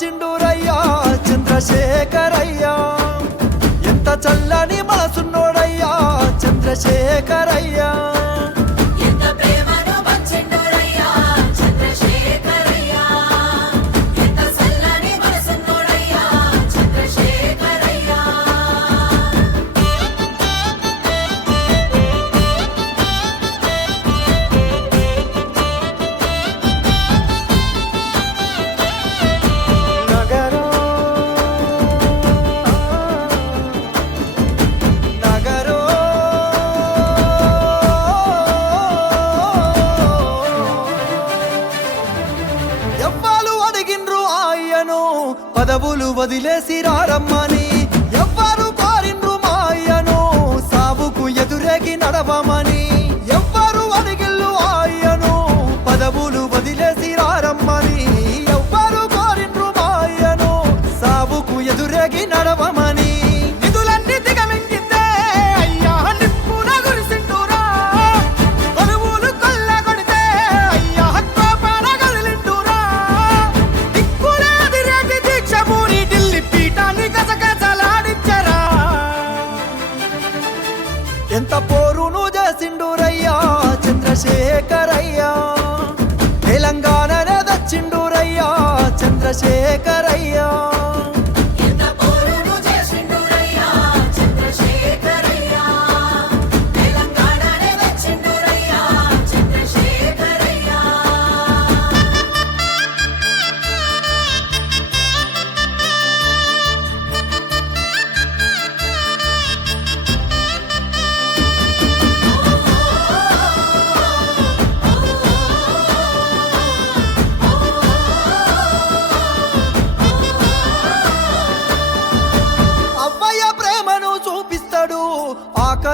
ప్రేమను చంద్రశేఖరయ్యా. ఎంత చల్లని మనసున్నోడయ్యా చంద్రశేఖరయ్యా. పదవులు వదిలేసి రారమ్మని. ఎంత పోరును చేసిండురయ్యా? చంద్రశేఖరయ్యా. తెలంగాణనే దచ్చిండురయ్యా చంద్రశేఖర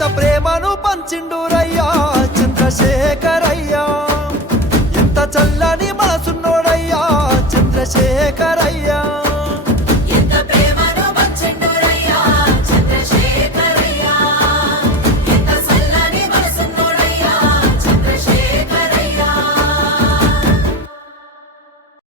ఎంత ప్రేమను పంచిండురయ్యా? చంద్రశేఖరయ్యా. ఎంత చల్లని మనసున్నోడయ్యా? చంద్రశేఖరయ్యా.